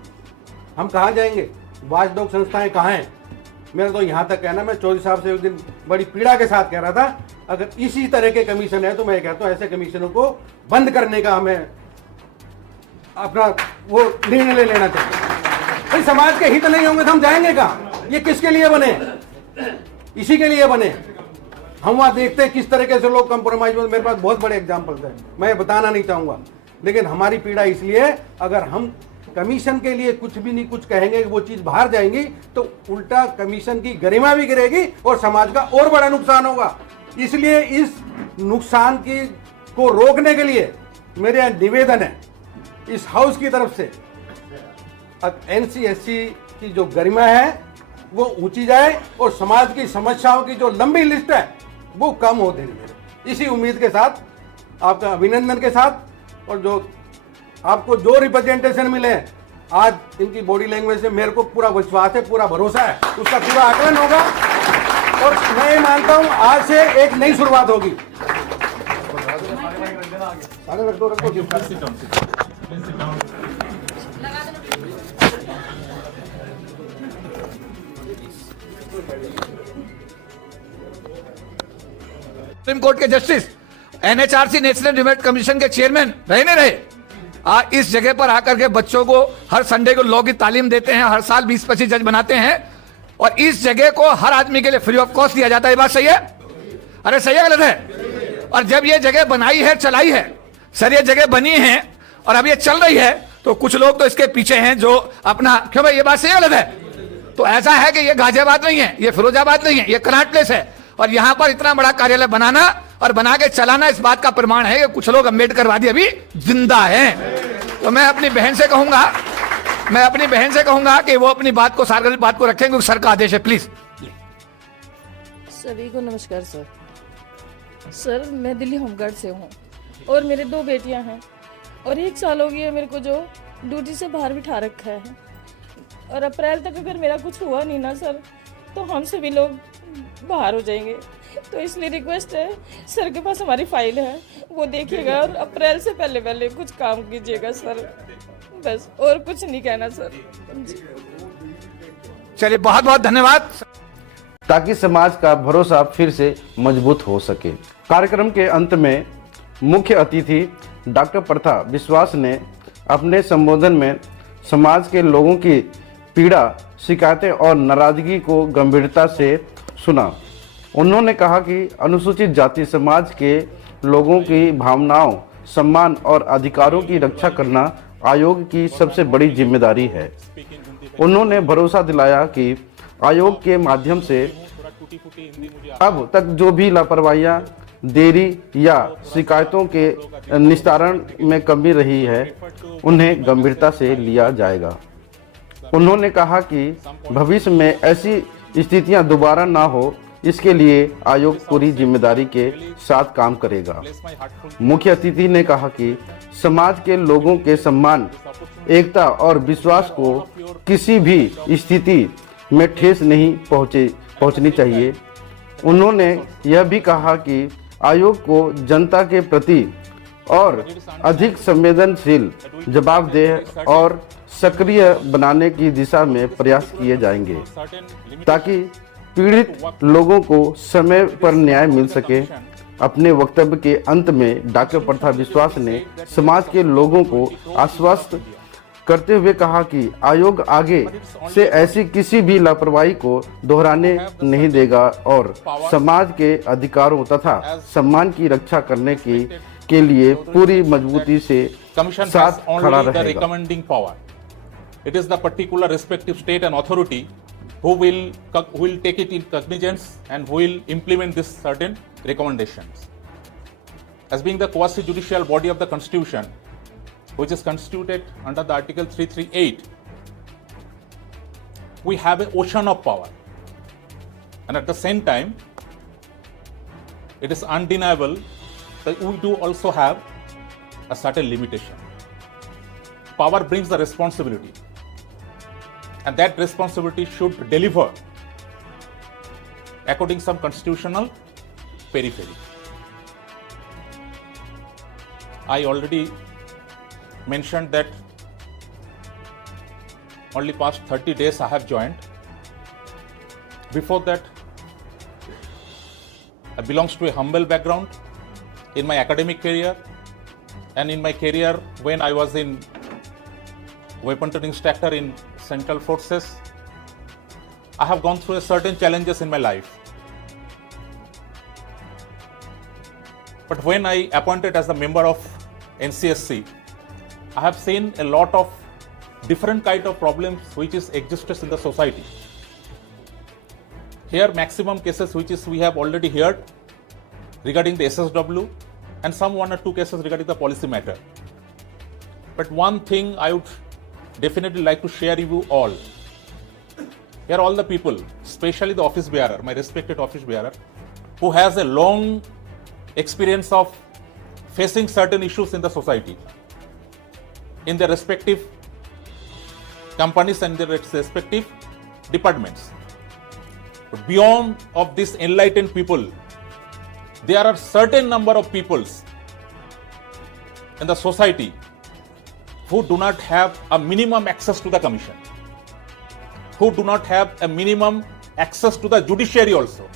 हम कहाँ जाएंगे? वाचडॉग संस्थाएं कहाँ हैं? मेरा तो यहाँ तक कहना, मैं चौधरी साहब से उस दिन बड़ी पीड़ा के साथ कह रहा था, अगर इसी तरह के कमीशन है तो मैं कहता हूँ ऐसे कमीशनों को बंद करने का हमें अपना वो निर्णय ले लेना चाहिए। भाई समाज के हित नहीं होंगे तो हम जाएंगे कहाँ? ये किसके लिए बने? इसी के लिए बने। हम वहाँ देखते हैं किस तरीके से लोग कंप्रोमाइज में, मेरे पास बहुत बड़े एग्जाम्पल्स हैं, मैं बताना नहीं चाहूँगा। लेकिन हमारी पीड़ा इसलिए, अगर हम कमीशन के लिए कुछ भी नहीं कुछ कहेंगे कि वो चीज बाहर जाएंगी तो उल्टा कमीशन की गरिमा भी गिरेगी और समाज का और बड़ा नुकसान होगा। इसलिए इस नुकसान को रोकने के लिए मेरे निवेदन है इस हाउस की तरफ से, NC/SC की जो गरिमा है वो ऊंची जाए और समाज की समस्याओं की जो लंबी लिस्ट है वो कम हो धीरे। इसी उम्मीद के साथ, आपका अभिनंदन के साथ, और जो आपको जो रिप्रेजेंटेशन मिले आज इनकी बॉडी लैंग्वेज से मेरे को पूरा विश्वास है, पूरा भरोसा है, उसका पूरा आकलन होगा और मैं ये मानता हूं आज से एक नई शुरुआत होगी। सुप्रीम कोर्ट के justice, NHRC national debate commission के चेयरमैन रहे नहीं रहे, इस जगह पर आकर के बच्चों को हर संडे को लॉ की तालीम देते हैं, हर साल 20-25 जज बनाते हैं और इस जगह को हर आदमी के लिए फ्री ऑफ कॉस्ट दिया जाता है। ये बात सही है? अरे सही है गलत है? और जब ये जगह बनाई है, चलाई है सर, ये जगह बनी है और अब ये चल रही है, तो कुछ लोग तो इसके पीछे हैं जो अपना, क्यों भाई ये बात सही है गलत है? तो ऐसा है कि ये गाजियाबाद नहीं है, ये फिरोजाबाद नहीं है, ये कनाट प्लेस है और यहाँ पर इतना बड़ा कार्यालय बनाना और बना के चलाना इस बात का प्रमाण है कि कुछ लोग अम्बेडकरवादी अभी जिंदा हैं। तो मैं अपनी बहन से कहूंगा कि वो अपनी बात को, सार्वजनिक बात को रखेंगे, सर का आदेश है। प्लीज। सभी को नमस्कार सर। सर मैं दिल्ली होमगार्ड से हूँ और मेरे 2 बेटियाँ हैं और 1 साल हो गया मेरे को जो ड्यूटी से बाहर बिठा रखा है और अप्रैल तक अगर मेरा कुछ हुआ नहीं ना सर तो हम सभी लोग बाहर हो जाएंगे। तो इसलिए रिक्वेस्ट है, सर के पास हमारी फाइल है, वो देखिएगा और अप्रैल से पहले कुछ काम कीजिएगा सर, बस और कुछ नहीं कहना सर। चलिए बहुत बहुत धन्यवाद। ताकि समाज का भरोसा फिर से मजबूत हो सके। कार्यक्रम के अंत में मुख्य अतिथि डॉक्टर प्रथा विश्वास ने अपने संबोधन में समाज के लोगों की पीड़ा, शिकायतें और नाराजगी को गंभीरता से सुना। उन्होंने कहा कि अनुसूचित जाति समाज के लोगों की भावनाओं, सम्मान और अधिकारों की रक्षा करना आयोग की सबसे बड़ी जिम्मेदारी है। उन्होंने भरोसा दिलाया कि आयोग के माध्यम से अब तक जो भी लापरवाहियां, देरी या शिकायतों के निस्तारण में कमी रही है उन्हें गंभीरता से लिया जाएगा। उन्होंने कहा कि भविष्य में ऐसी स्थितियां दोबारा ना हो, इसके लिए आयोग पूरी जिम्मेदारी के साथ काम करेगा। मुख्य अतिथि ने कहा कि समाज के लोगों के सम्मान, एकता और विश्वास को किसी भी स्थिति में ठेस नहीं पहुंचनी चाहिए। उन्होंने यह भी कहा कि आयोग को जनता के प्रति और अधिक संवेदनशील, जवाबदेह और सक्रिय बनाने की दिशा में प्रयास किए जाएंगे ताकि पीड़ित लोगों को समय पर न्याय मिल सके। अपने वक्तव्य के अंत में डॉक्टर प्रथा विश्वास ने समाज के लोगों को आश्वस्त करते हुए कहा कि आयोग आगे से ऐसी किसी भी लापरवाही को दोहराने नहीं देगा और समाज के अधिकारों तथा सम्मान की रक्षा करने के लिए पूरी मजबूती से साथ खड़ा रहेगा। It is the particular respective state and authority who will take it in cognizance and who will implement this certain recommendations. As being the quasi-judicial body of the Constitution, which is constituted under the Article 338, we have an ocean of power. And at the same time, it is undeniable that we do also have a certain limitation. Power brings the responsibility, and that responsibility should deliver according to some constitutional periphery. I already mentioned that only past 30 days I have joined. Before that, I belongs to a humble background in my academic career and in my career when I was in weaponry instructor in Central Forces. I have gone through certain challenges in my life. But when I appointed as a member of NCSC, I have seen a lot of different kind of problems which is exists in the society. Here maximum cases which is we have already heard regarding the SSW and some 1 or 2 cases regarding the policy matter. But one thing I would definitely like to share with you all. Here all the people, especially the office bearer, my respected office bearer, who has a long experience of facing certain issues in the society, in their respective companies and their respective departments. But beyond of these enlightened people, there are certain number of peoples in the society who do not have a minimum access to the commission, who do not have a minimum access to the judiciary also.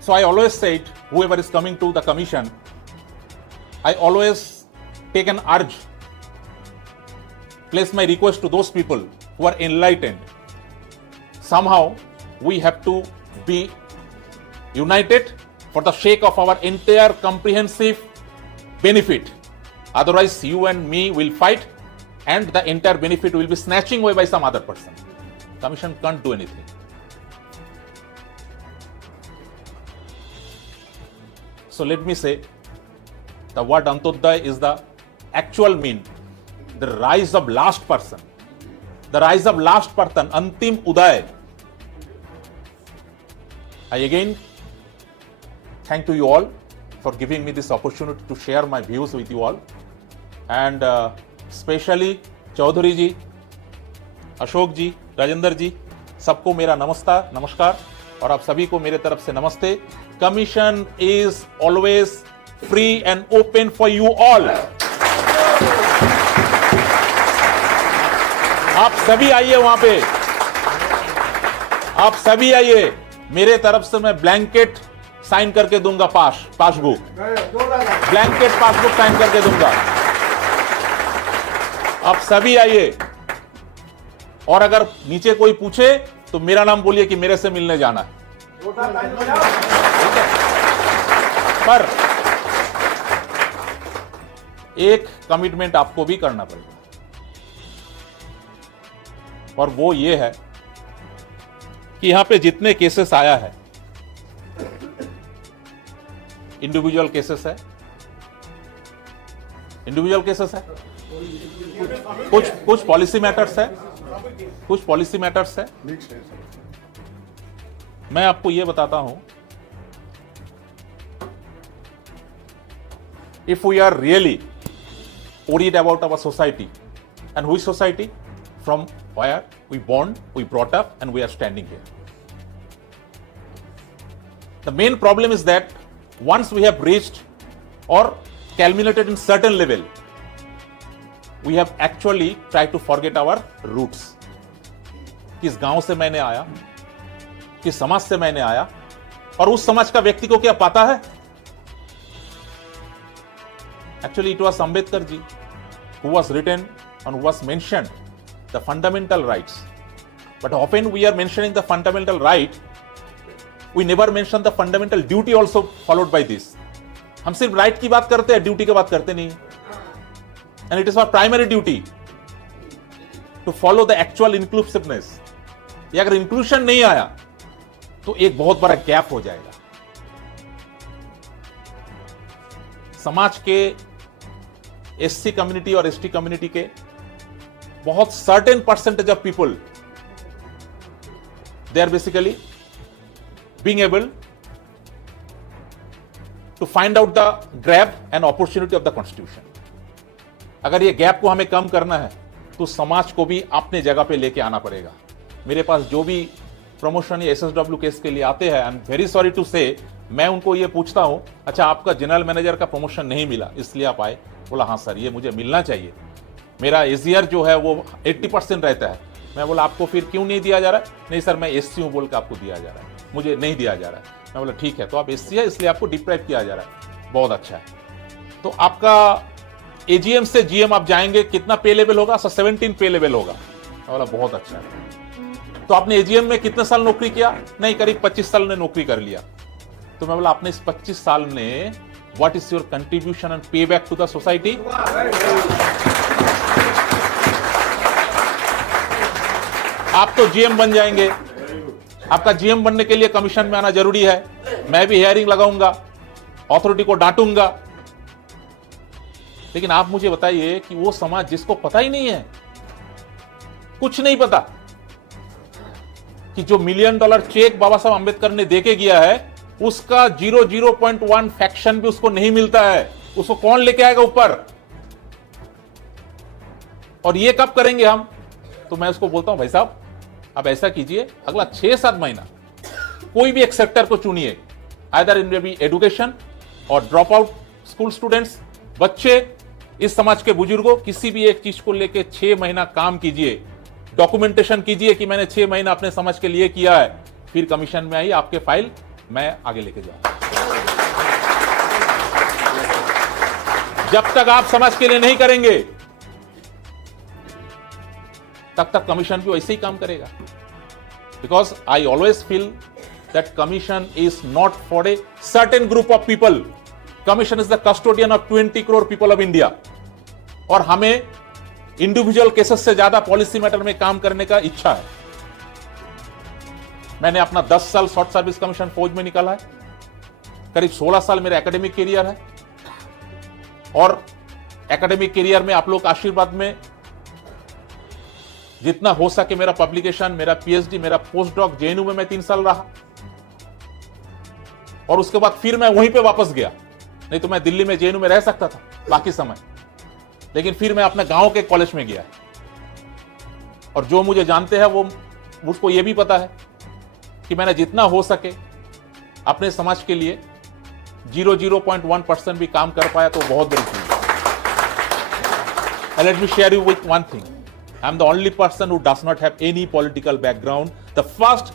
So I always said, whoever is coming to the commission, I always take an urge, place my request to those people who are enlightened. Somehow we have to be united for the sake of our entire comprehensive benefit. Otherwise, you and me will fight and the entire benefit will be snatching away by some other person. Commission can't do anything. So let me say, the word Antyodaya is the actual mean, the rise of last person. The rise of last person, Antim Uday. I again thank to you all for giving me this opportunity to share my views with you all. And especially Chaudhary जी, अशोक जी, राजेंद्र जी, सबको मेरा नमस्कार और आप सभी को मेरे तरफ से नमस्ते. Commission is always free and open for you all. आप सभी आइए वहां पे, आप सभी आइए. मेरे तरफ से मैं ब्लैंकेट साइन करके दूंगा, पासबुक ब्लैंकेट पासबुक साइन करके दूंगा. आप सभी आइए. और अगर नीचे कोई पूछे तो मेरा नाम बोलिए कि मेरे से मिलने जाना है. पर एक कमिटमेंट आपको भी करना पड़ेगा, और वो ये है कि यहां पे जितने केसेस आया है, इंडिविजुअल केसेस है, कुछ पॉलिसी मैटर्स है, मैं आपको यह बताता हूं, if we are really worried about our society, and which society, from where we born, we brought up, and we are standing here. The main problem is that once we have reached or culminated in certain level, we have actually tried to forget our roots. किस गांव से मैंने आया, किस समाज से मैंने आया, और उस समाज का व्यक्ति को क्या पता है? Actually, it was Ambedkar ji who was written and who was mentioned the fundamental rights. But often we are mentioning the fundamental right, we never mention the fundamental duty also followed by this. हम सिर्फ right की बात करते हैं, duty की बात करते नहीं. And it is our primary duty to follow the actual inclusiveness. ये अगर इंक्लूशन नहीं आया तो एक बहुत बड़ा गैप हो जाएगा. समाज के एससी कम्युनिटी और एसटी कम्युनिटी के बहुत certain percentage of people they are basically being able to find out the gap and opportunity of the constitution. अगर ये गैप को हमें कम करना है तो समाज को भी अपने जगह पे लेके आना पड़ेगा। मेरे पास जो भी प्रमोशन या SSW केस के लिए आते हैं, I am very sorry to say, मैं उनको ये पूछता हूं, अच्छा आपका जनरल मैनेजर का प्रमोशन नहीं मिला इसलिए आप आए? बोला हाँ सर, ये मुझे मिलना चाहिए, मेरा ACR जो है वो 80% रहता है। मैं बोला आपको फिर क्यों नहीं दिया जा रहा है? नहीं सर मैं SC हूं बोल के आपको दिया जा रहा है, मुझे नहीं दिया जा रहा है। मैं बोला ठीक है, तो आप SC है इसलिए आपको डिप्राइव किया जा रहा है, बहुत अच्छा है। तो आपका AGM से GM आप जाएंगे, कितना पे लेवल होगा? सर 17 पे लेवल होगा। मैं बोला बहुत अच्छा है। तो आपने AGM में कितने साल नौकरी किया? नहीं, करीब 25 साल ने नौकरी कर लिया। तो मैं बोला आपने इस 25 साल में what is your contribution and पे बैक टू द सोसाइटी? आप तो GM बन जाएंगे, आपका GM बनने के लिए कमीशन में आना जरूरी है, मैं भी हियरिंग लगाऊंगा, अथॉरिटी को डांटूंगा। लेकिन आप मुझे बताइए कि वो समाज जिसको पता ही नहीं है, कुछ नहीं पता कि जो $1 मिलियन चेक बाबा साहब अंबेडकर ने देके गया है उसका 0.1 फ्रैक्शन भी उसको नहीं मिलता है, उसको कौन लेके आएगा ऊपर? और ये कब करेंगे हम? तो मैं उसको बोलता हूं भाई साहब अब ऐसा कीजिए, अगला 6-7 महीना कोई भी एक सेक्टर को चुनिए, आइदर इन बी एजुकेशन और ड्रॉप आउट स्कूल स्टूडेंट्स, बच्चे, इस समाज के बुजुर्गों, किसी भी एक चीज को लेके 6 महीना काम कीजिए, डॉक्यूमेंटेशन कीजिए कि मैंने 6 महीना अपने समाज के लिए किया है, फिर कमीशन में आई आपके फाइल मैं आगे लेके जाऊंगा। जब तक आप समाज के लिए नहीं करेंगे तब तक कमीशन भी वैसे ही काम करेगा। Because I always feel that commission is not for a certain group of people, commission is the custodian of 20 crore people of India. और हमें इंडिविजुअल केसेस से ज्यादा पॉलिसी मैटर में काम करने का इच्छा है। मैंने अपना 10 साल शॉर्ट सर्विस कमीशन फौज में निकाला है, करीब 16 साल मेरा एकेडमिक करियर है, और एकेडमिक करियर में आप लोग आशीर्वाद में जितना हो सके मेरा पब्लिकेशन, मेरा PhD, मेरा पोस्ट डॉक JNU में मैं 3 साल रहा, और उसके बाद फिर मैं वहीं पे वापस गया। नहीं तो मैं दिल्ली में JNU में रह सकता था बाकी समय, लेकिन फिर मैं अपने गांव के कॉलेज में गया। और जो मुझे जानते हैं वो मुझको ये भी पता है कि मैंने जितना हो सके अपने समाज के लिए 0.1% भी काम कर पाया तो बहुत बड़ी चीज है। Let me share you with one thing. I am the only person who does not have any political background. The first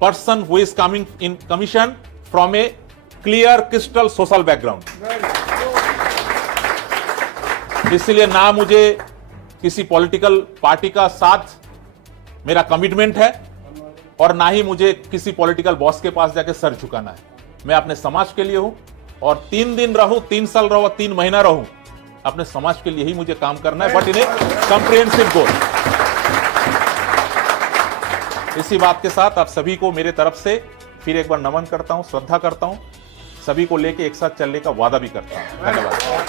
person who is coming in commission from a clear crystal social background. इसलिए ना मुझे किसी political party का साथ मेरा commitment है, और ना ही मुझे किसी पॉलिटिकल बॉस के पास जाके सर झुकाना है। मैं अपने समाज के लिए हूं, और 3 दिन रहूं, 3 साल रहूं, 3 महीना रहूं, अपने समाज के लिए ही मुझे काम करना है, बट इन ए कॉम्प्रिहेंसिव गोल। इसी बात के साथ आप सभी को मेरे तरफ से फिर एक बार नमन करता हूं, श्रद्धा करता हूं, सभी को लेके एक साथ चलने का वादा भी करता हूं। धन्यवाद।